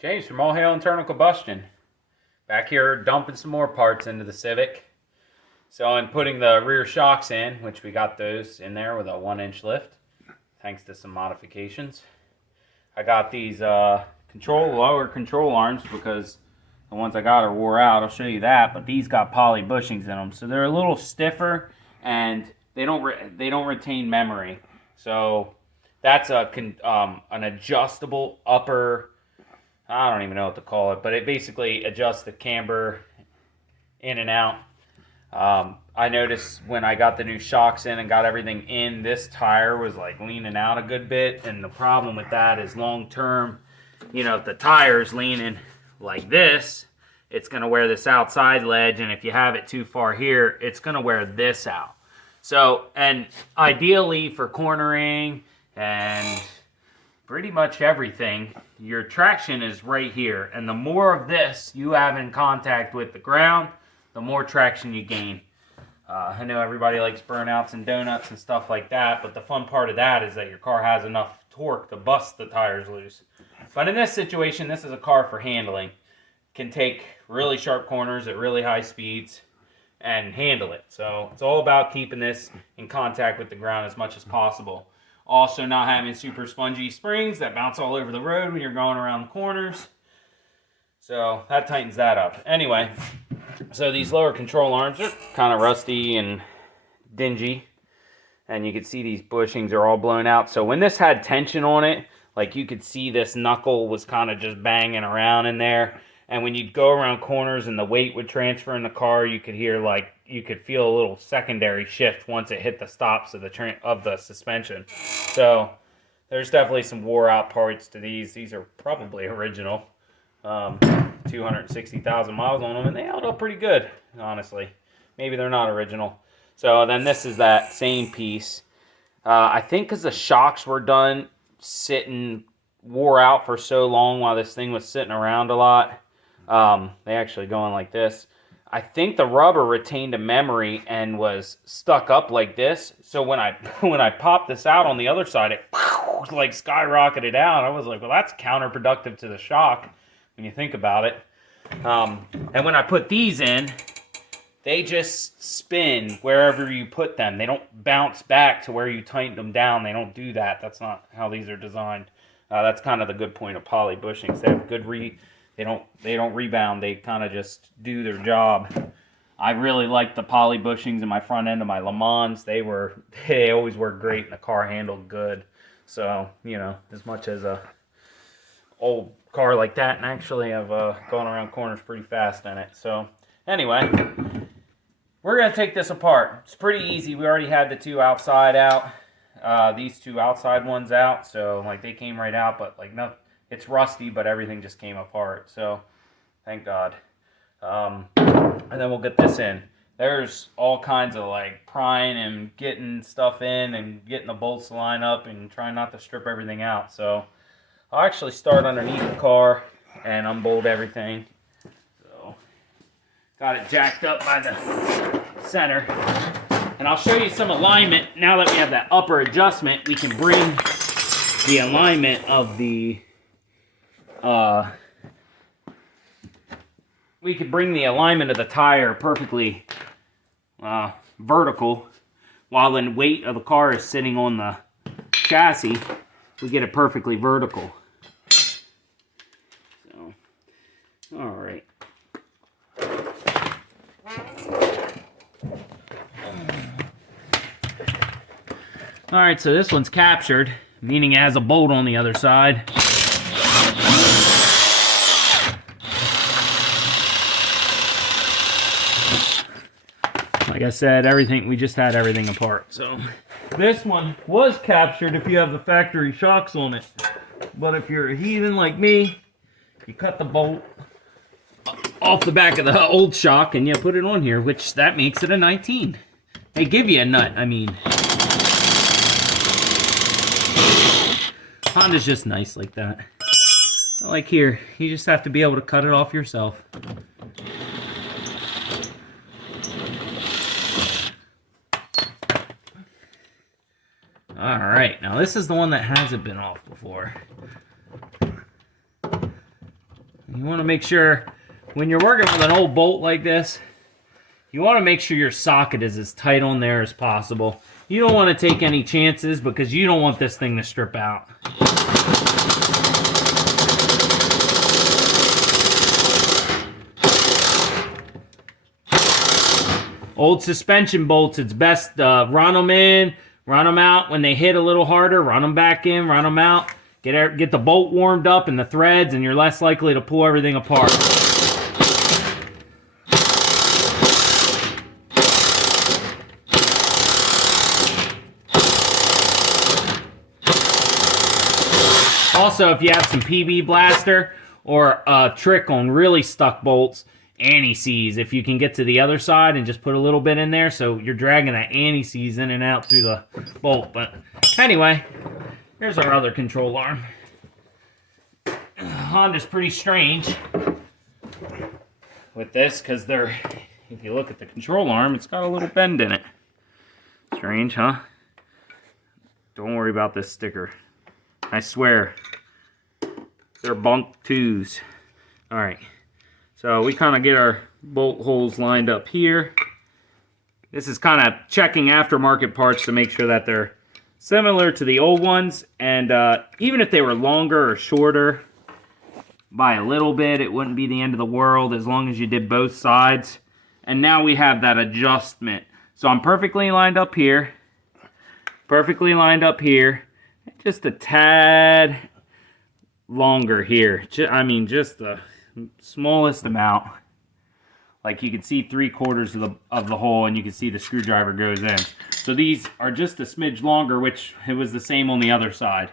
James from All Hail Internal Combustion. Back here dumping some more parts into the Civic. So I'm putting the rear shocks in, which we got those in there with a 1-inch lift, thanks to some modifications. I got these lower control arms because the ones I got are wore out. I'll show you that, but these got poly bushings in them, so they're a little stiffer and they don't retain memory. So that's an adjustable upper. I don't even know what to call it, but it basically adjusts the camber in and out. I noticed when I got the new shocks in and got everything in, this tire was like leaning out a good bit, and the problem with that is long term, if the tire's leaning like this, it's going to wear this outside ledge, and if you have it too far here, it's going to wear this out. So, and ideally for cornering and pretty much everything, your traction is right here, and the more of this you have in contact with the ground, the more traction you gain. I know everybody likes burnouts and donuts and stuff like that, but the fun part of that is that your car has enough torque to bust the tires loose. But in this situation, this is a car for handling. Can take really sharp corners at really high speeds and handle it. So it's all about keeping this in contact with the ground as much as possible. Also not having super spongy springs that bounce all over the road when you're going around the corners. So that tightens that up. Anyway, so these lower control arms are kind of rusty and dingy. And you can see these bushings are all blown out. So when this had tension on it, like you could see this knuckle was kind of just banging around in there. And when you'd go around corners and the weight would transfer in the car, you could hear you could feel a little secondary shift once it hit the stops of the suspension. So there's definitely some wore out parts to these. These are probably original. 260,000 miles on them, and they held up pretty good, honestly. Maybe they're not original. So then this is that same piece. I think because the shocks were done wore out for so long while this thing was sitting around a lot. They actually go in like this. I think the rubber retained a memory and was stuck up like this. So when I popped this out on the other side, it like skyrocketed out. I was like, well, that's counterproductive to the shock when you think about it. And when I put these in, they just spin wherever you put them. They don't bounce back to where you tightened them down. They don't do that. That's not how these are designed. That's kind of the good point of poly bushings. They have good they don't rebound. They kind of just do their job. I really like the poly bushings in my front end of my Le Mans. They always work great, and the car handled good. So, as much as a old car like that, and actually I've gone around corners pretty fast in it. So anyway, we're going to take this apart. It's pretty easy. We already had the two outside out, these two outside ones out, so they came right out, but no, it's rusty, but everything just came apart, so thank God. And then we'll get this in. There's all kinds of prying and getting stuff in and getting the bolts to line up and trying not to strip everything out. So I'll actually start underneath the car and unbolt everything. So got it jacked up by the center. And I'll show you some alignment. Now that we have that upper adjustment, we can bring the alignment of the tire perfectly vertical, while the weight of the car is sitting on the chassis. We get it perfectly vertical. So, all right. All right, so this one's captured, meaning it has a bolt on the other side. Like I said, we just had everything apart. So this one was captured if you have the factory shocks on it. But if you're a heathen like me, you cut the bolt off the back of the old shock and you put it on here, which that makes it a 19. They give you a nut, I mean. Honda's just nice like that. Like here, you just have to be able to cut it off yourself. Alright, now this is the one that hasn't been off before. You want to make sure, when you're working with an old bolt like this, you want to make sure your socket is as tight on there as possible. You don't want to take any chances because you don't want this thing to strip out. Old suspension bolts, it's best run them in, run them out. When they hit a little harder, run them back in, run them out. Get the bolt warmed up and the threads, and you're less likely to pull everything apart. Also, if you have some PB blaster or a trick on really stuck bolts, anti-seize. If you can get to the other side and just put a little bit in there, so you're dragging that anti-seize in and out through the bolt. But anyway, here's our other control arm. Honda's pretty strange with this because if you look at the control arm, it's got a little bend in it. Strange, huh? Don't worry about this sticker. I swear, they're bunk 2s. All right. So we kind of get our bolt holes lined up here. This is kind of checking aftermarket parts to make sure that they're similar to the old ones. And even if they were longer or shorter by a little bit, it wouldn't be the end of the world as long as you did both sides. And now we have that adjustment. So I'm perfectly lined up here. Perfectly lined up here. Just a tad longer here. I mean, just the smallest amount. Like you can see 3/4 of the hole, and you can see the screwdriver goes in. So these are just a smidge longer, which it was the same on the other side.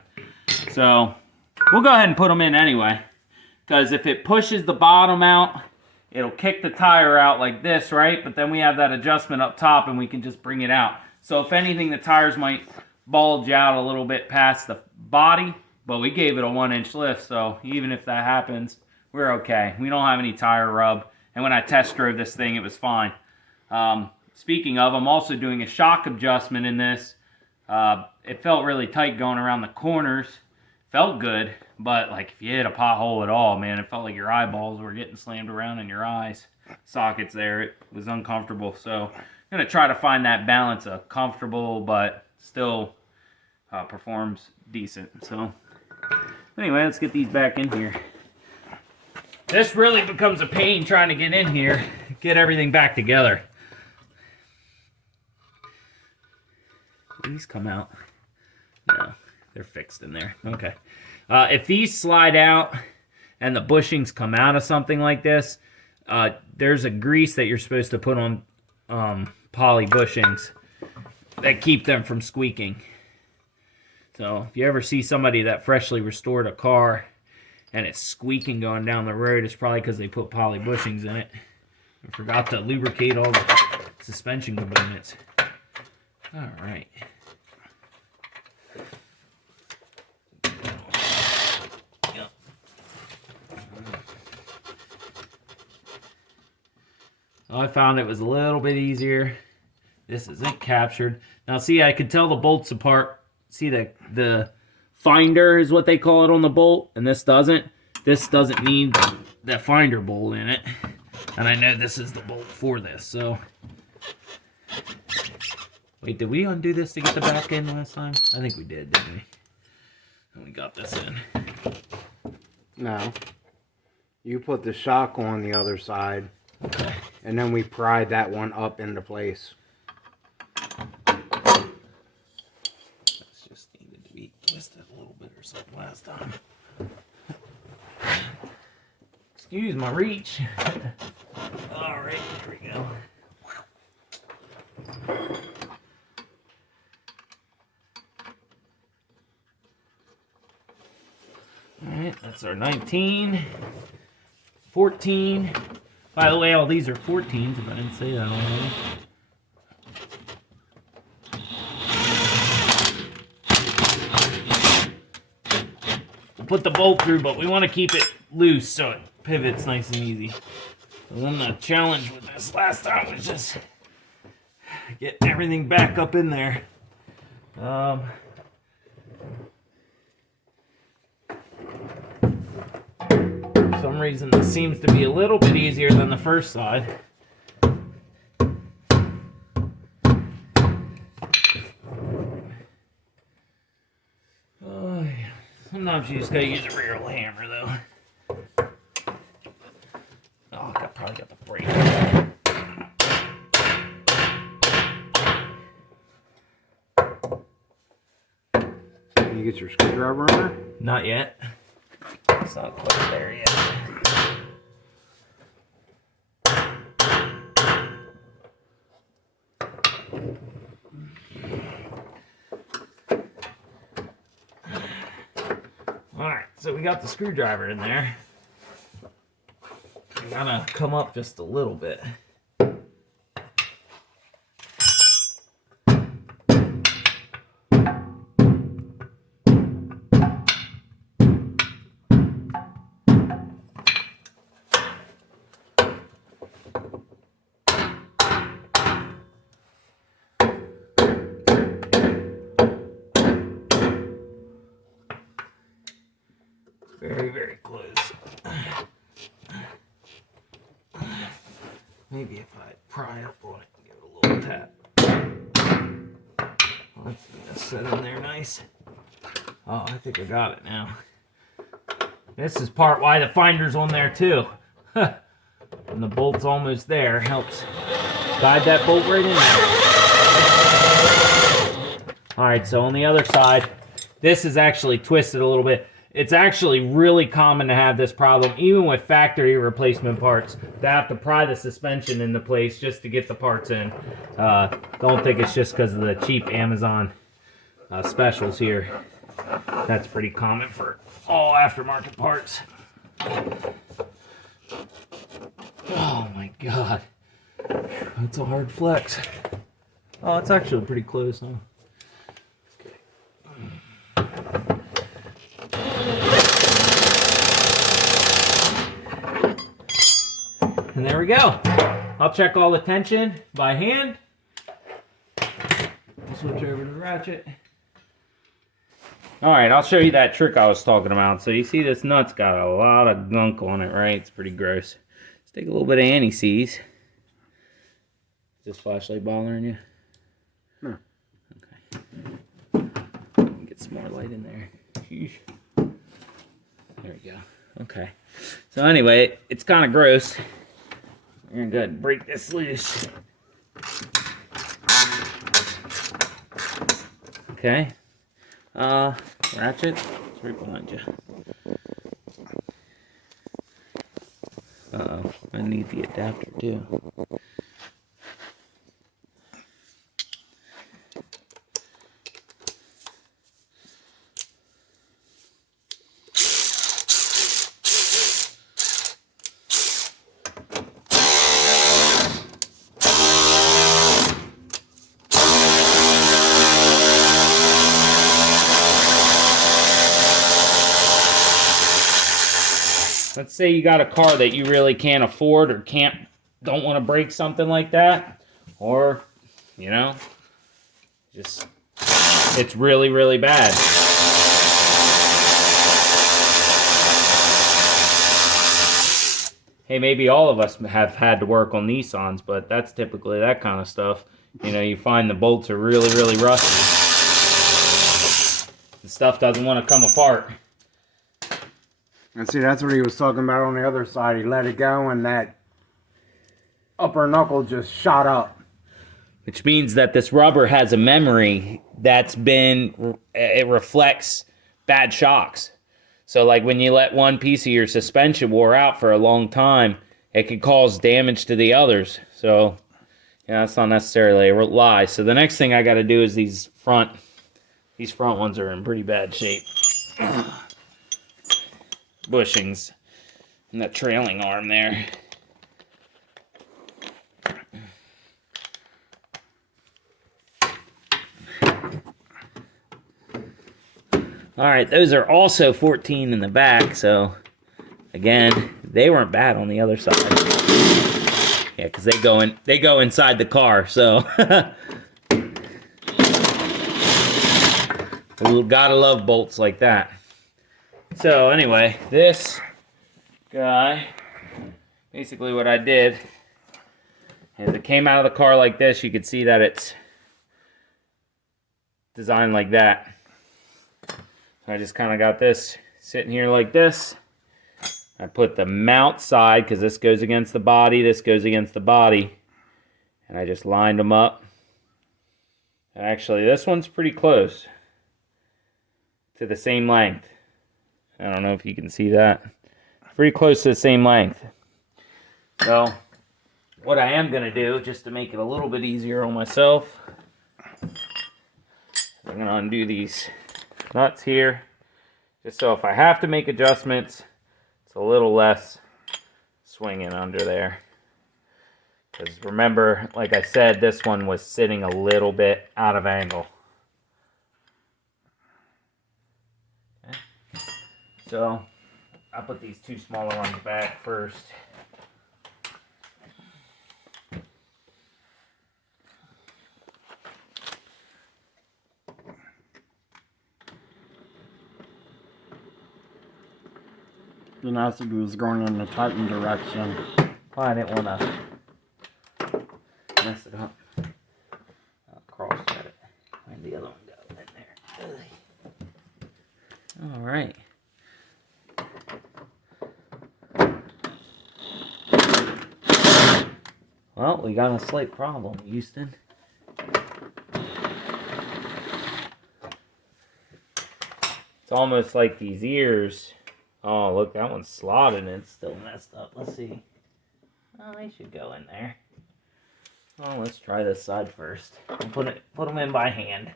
So we'll go ahead and put them in anyway, because if it pushes the bottom out, it'll kick the tire out like this, right? But then we have that adjustment up top, and we can just bring it out. So if anything, the tires might bulge out a little bit past the body, but we gave it a 1-inch lift, so even if that happens, we're okay. We don't have any tire rub, and when I test drove this thing, it was fine. Speaking of, I'm also doing a shock adjustment in this. It felt really tight going around the corners. Felt good, but like if you hit a pothole at all, man, it felt like your eyeballs were getting slammed around in your eyes. Sockets there, it was uncomfortable. So I'm going to try to find that balance of comfortable, but still performs decent. So anyway, let's get these back in here. This really becomes a pain trying to get in here, get everything back together. These come out. No, they're fixed in there. Okay. If these slide out and the bushings come out of something like this, there's a grease that you're supposed to put on poly bushings that keep them from squeaking. So if you ever see somebody that freshly restored a car and it's squeaking going down the road, it's probably because they put poly bushings in it and forgot to lubricate all the suspension components. All right. Yep. I found it was a little bit easier. This isn't captured. Now see, I could tell the bolts apart. See the finder is what they call it on the bolt, and this doesn't. This doesn't need that finder bolt in it. And I know this is the bolt for this, so. Wait, did we undo this to get the back end last time? I think we did, didn't we? And we got this in. No. You put the shock on the other side. Okay. And then we pried that one up into place. Twisted a little bit or something last time. Excuse my reach. All right, here we go. All right, that's our 19, 14. By the way, all these are 14s, if I didn't say that already. Put the bolt through, but we want to keep it loose so it pivots nice and easy. And then the challenge with this last time was just get everything back up in there. So I'm some reason this seems to be a little bit easier than the first side. Oh, yeah. Sometimes you just gotta use a real hammer though. Oh, I probably got the brake. You get your screwdriver in there? Not yet. It's not quite there yet. Alright, so we got the screwdriver in there. I gotta come up just a little bit. Very, very close. Maybe if I pry up on it and give it a little tap. Well, that's gonna set in there nice. Oh, I think I got it now. This is part why the finder's on there too. And the bolt's almost there. Helps guide that bolt right in there. Alright, so on the other side, this is actually twisted a little bit. It's actually really common to have this problem, even with factory replacement parts, to have to pry the suspension into place just to get the parts in. Don't think it's just because of the cheap Amazon specials here. That's pretty common for all aftermarket parts. Oh my god. That's a hard flex. Oh, it's actually pretty close, huh? And there we go. I'll check all the tension by hand. Switch over to the ratchet. Alright, I'll show you that trick I was talking about. So you see this nut's got a lot of gunk on it, right? It's pretty gross. Let's take a little bit of anti-seize. Is this flashlight bothering you? No. Okay. Get some more light in there. Sheesh. There we go. Okay. So anyway, it's kind of gross. We're gonna go ahead and break this loose. Okay. Ratchet, it's right behind you. Uh-oh, I need the adapter too. Let's say you got a car that you really can't afford or don't want to break something like that. Or, you know, just, it's really, really bad. Hey, maybe all of us have had to work on Nissans, but that's typically that kind of stuff. You know, you find the bolts are really, really rusty. The stuff doesn't want to come apart. And see, that's what he was talking about on the other side. He let it go and that upper knuckle just shot up. Which means that this rubber has a memory it reflects bad shocks. So like when you let one piece of your suspension wear out for a long time, it could cause damage to the others. So, yeah, that's not necessarily a lie. So the next thing I got to do is these front ones are in pretty bad shape. Bushings and that trailing arm there. Alright, those are also 14 in the back, so again, they weren't bad on the other side. Yeah, because they go inside the car, so gotta love bolts like that. So anyway, this guy, basically what I did is it came out of the car like this. You could see that it's designed like that. So I just kind of got this sitting here like this. I put the mount side, because this goes against the body, this goes against the body, and I just lined them up. And actually, this one's pretty close to the same length. I don't know if you can see that. Pretty close to the same length. So, what I am going to do, just to make it a little bit easier on myself, I'm going to undo these nuts here, just so if I have to make adjustments, it's a little less swinging under there. Because remember, like I said, this one was sitting a little bit out of angle. Okay. So, I'll put these two smaller ones back first. The nice of it was going in the Titan direction. Well, I didn't want to mess it up. I'll cross at it. Where'd the other one go? In there. All right. Well, we got a slight problem, Houston. It's almost like these ears. Oh, look, that one's slotted and it's still messed up. Let's see. Oh, they should go in there. Oh, let's try this side first. I'll put them in by hand.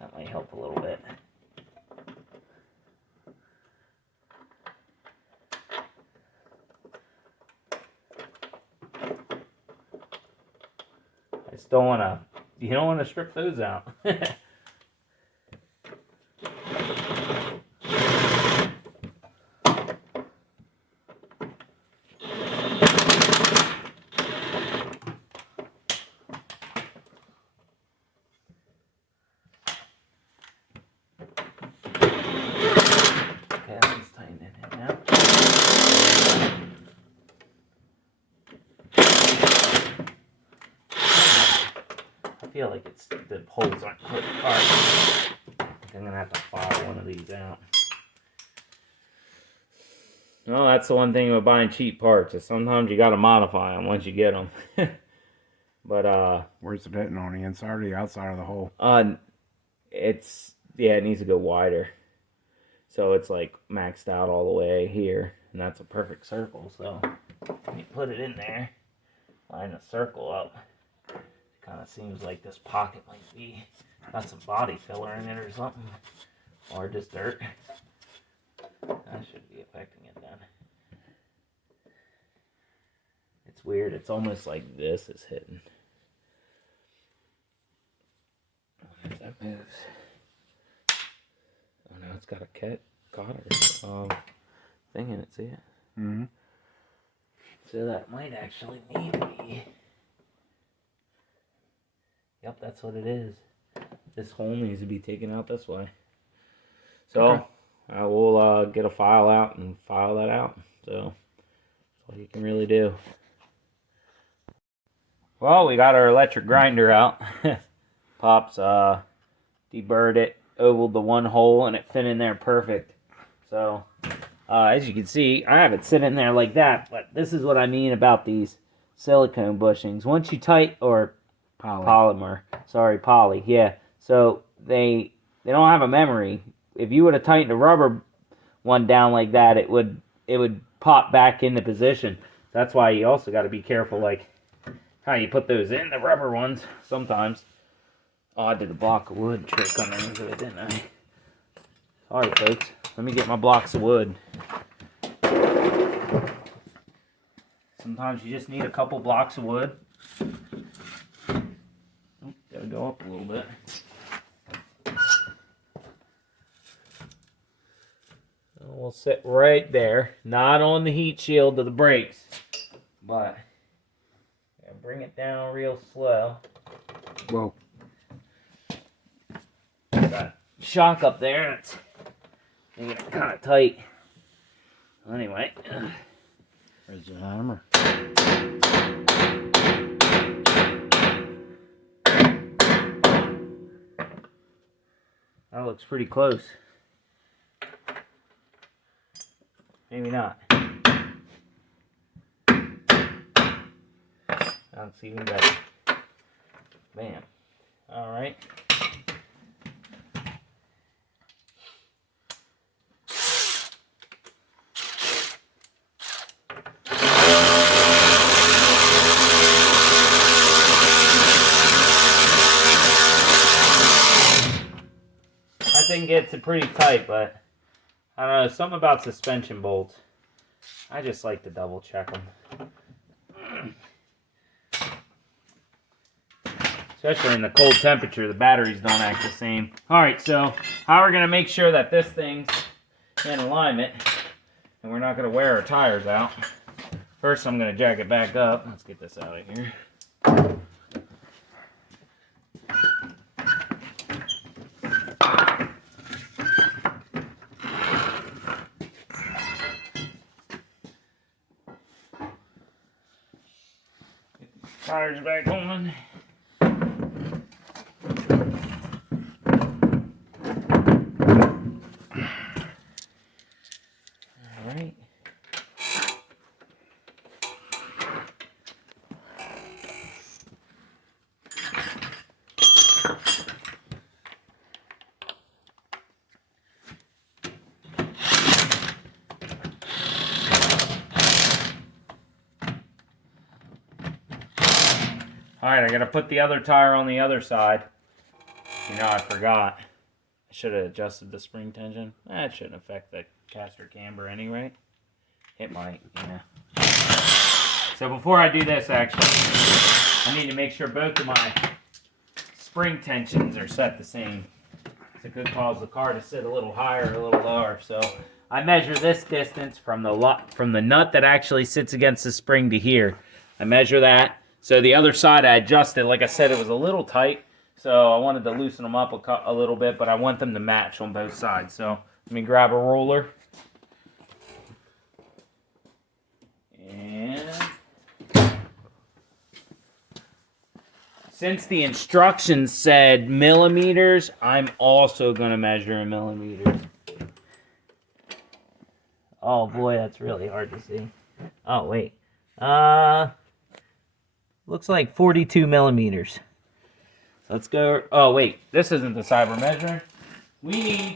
That might help a little bit. I just don't want to. You don't want to strip those out. I feel like the holes aren't quite hard. I'm gonna have to file one of these out. Well, that's the one thing about buying cheap parts, is sometimes you gotta modify them once you get them. But where's it hitting, on the inside or the outside of the hole? It needs to go wider. So it's like maxed out all the way here, and that's a perfect circle. So you put it in there, line the circle up. Kind of seems like this pocket might be got some body filler in it or something, or just dirt. That should be affecting it then. It's weird. It's almost like this is hitting. If that moves. Oh no, it's got a cotter thing in it. See it? Mm-hmm. So that might actually need to be. Yep, that's what it is. This hole needs to be taken out this way. So, okay. I will get a file out and file that out. So, that's all you can really do. Well, we got our electric grinder out. Pops deburred it, ovaled the one hole, and it fit in there perfect. So, as you can see, I have it sit in there like that. But this is what I mean about these silicone bushings. Once you poly, yeah. So they don't have a memory. If you would have tightened a rubber one down like that, it would pop back into position. That's why you also got to be careful, like how you put those in, the rubber ones sometimes. Oh, I did a block of wood trick on into it, didn't I? Sorry, folks. Let me get my blocks of wood. Sometimes you just need a couple blocks of wood. Gotta go up a little bit. We'll sit right there, not on the heat shield of the brakes, but bring it down real slow. Whoa. That shock up there, it's making it kind of tight. Anyway. Where's the hammer? That looks pretty close. Maybe not. That's even better. Bam. Alright. I think it's pretty tight, but I don't know, something about suspension bolts. I just like to double check them. Especially in the cold temperature, the batteries don't act the same. Alright, so how we're going to make sure that this thing's in alignment and we're not going to wear our tires out. First, I'm going to jack it back up. Let's get this out of here. Tires back on. Alright. Alright, I gotta put the other tire on the other side. You know, I forgot. I should have adjusted the spring tension. That shouldn't affect the caster camber anyway. It might, yeah. So before I do this, actually, I need to make sure both of my spring tensions are set the same. It could cause the car to sit a little higher or a little lower. So I measure this distance from the nut that actually sits against the spring to here. I measure that. So the other side I adjusted. Like I said, it was a little tight. So I wanted to loosen them up a little bit, but I want them to match on both sides. So let me grab a roller. And since the instructions said millimeters, I'm also going to measure in millimeters. Oh boy, that's really hard to see. Oh, wait. Looks like 42 millimeters. Let's go. Oh, wait. This isn't the side we're measuring.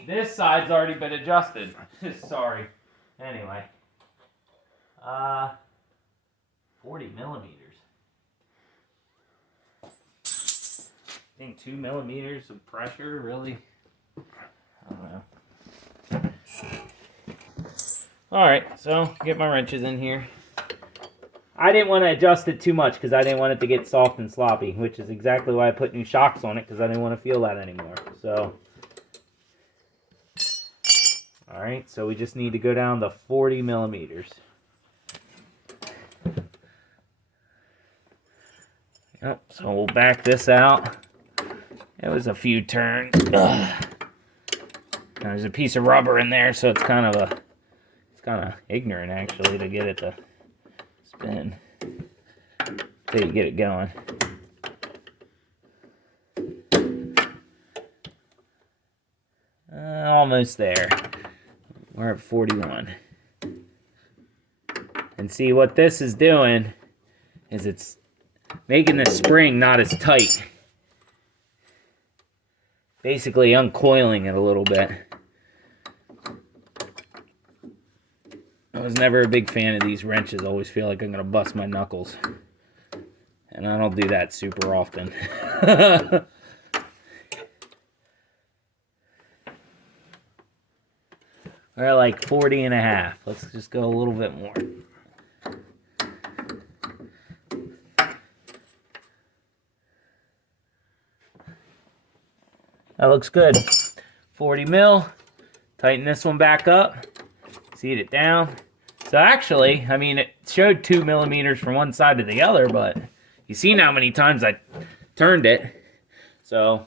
This side's already been adjusted. Sorry. Anyway. 40 millimeters. I think 2 millimeters of pressure, really? I don't know. Alright, so get my wrenches in here. I didn't want to adjust it too much because I didn't want it to get soft and sloppy, which is exactly why I put new shocks on it, because I didn't want to feel that anymore. So, alright, so we just need to go down to 40 millimeters. Yep, so we'll back this out. It was a few turns. There's a piece of rubber in there, so it's kind of ignorant actually to get it to spin until you get it going. Almost there. We're at 41. And see what this is doing is it's making the spring not as tight. Basically uncoiling it a little bit. I was never a big fan of these wrenches. I always feel like I'm going to bust my knuckles. And I don't do that super often. We're at like 40 and a half. Let's just go a little bit more. That looks good. 40 mil. Tighten this one back up. Seat it down. So actually, I mean, it showed 2 millimeters from one side to the other, but you seen how many times I turned it. So,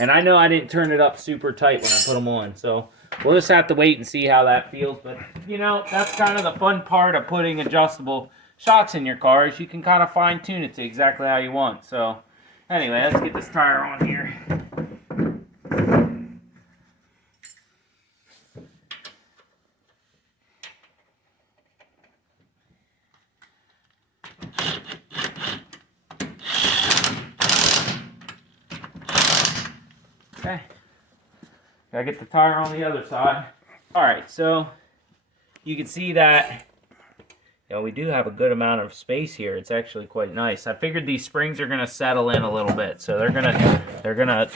and I know I didn't turn it up super tight when I put them on. So we'll just have to wait and see how that feels. But, you know, that's kind of the fun part of putting adjustable shocks in your car is you can kind of fine tune it to exactly how you want. So, anyway, let's get this tire on here. Okay. Gotta get the tire on the other side. Alright, so you can see that we do have a good amount of space here. It's actually quite nice. I figured these springs are gonna settle in a little bit, so they're gonna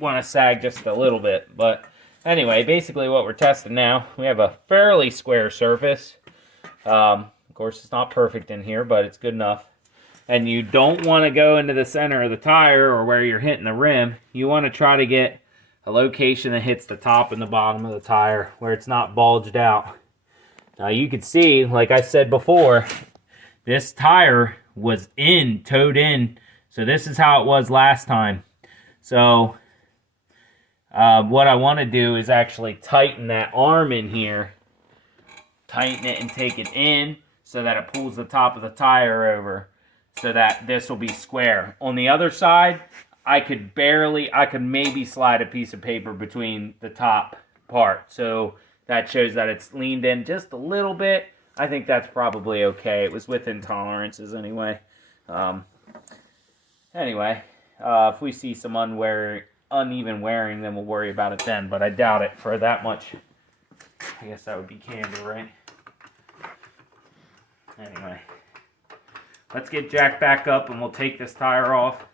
want to sag just a little bit. But anyway, basically what we're testing now, we have a fairly square surface. Of course, it's not perfect in here, but it's good enough. And you don't want to go into the center of the tire or where you're hitting the rim. You want to try to get a location that hits the top and the bottom of the tire where it's not bulged out. Now you can see, like I said before, this tire was towed in. So this is how it was last time. So what I want to do is actually tighten that arm in here. Tighten it and take it in so that it pulls the top of the tire over so that this will be square. On the other side, I could maybe slide a piece of paper between the top part. So that shows that it's leaned in just a little bit. I think that's probably okay. It was within tolerances anyway. If we see some uneven wearing, then we'll worry about it then. But I doubt it for that much. I guess that would be camber, right? Anyway, let's get Jack back up and we'll take this tire off.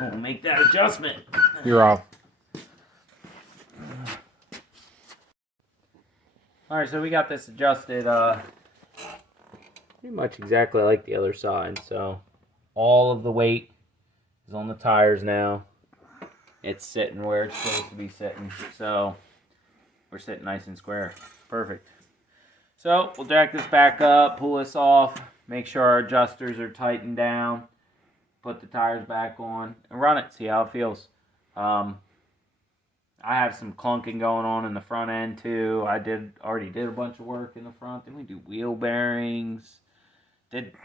We'll make that adjustment. You're off. Alright, so we got this adjusted pretty much exactly like the other side. So all of the weight is on the tires now. It's sitting where it's supposed to be sitting. So we're sitting nice and square. Perfect. So we'll jack this back up, pull this off, make sure our adjusters are tightened down, put the tires back on, and run it, see how it feels. I have some clunking going on in the front end too. I already did a bunch of work in the front. Then we do wheel bearings.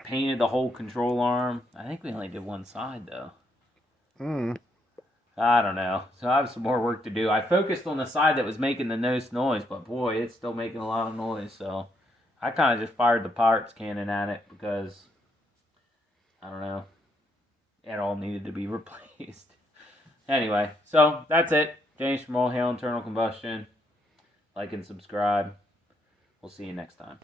Painted the whole control arm. I think we only did one side though. I don't know. So I have some more work to do. I focused on the side that was making the most noise, but boy, it's still making a lot of noise. So I kind of just fired the parts cannon at it because, I don't know, it all needed to be replaced. Anyway, so that's it. James from All Hail Internal Combustion. Like and subscribe. We'll see you next time.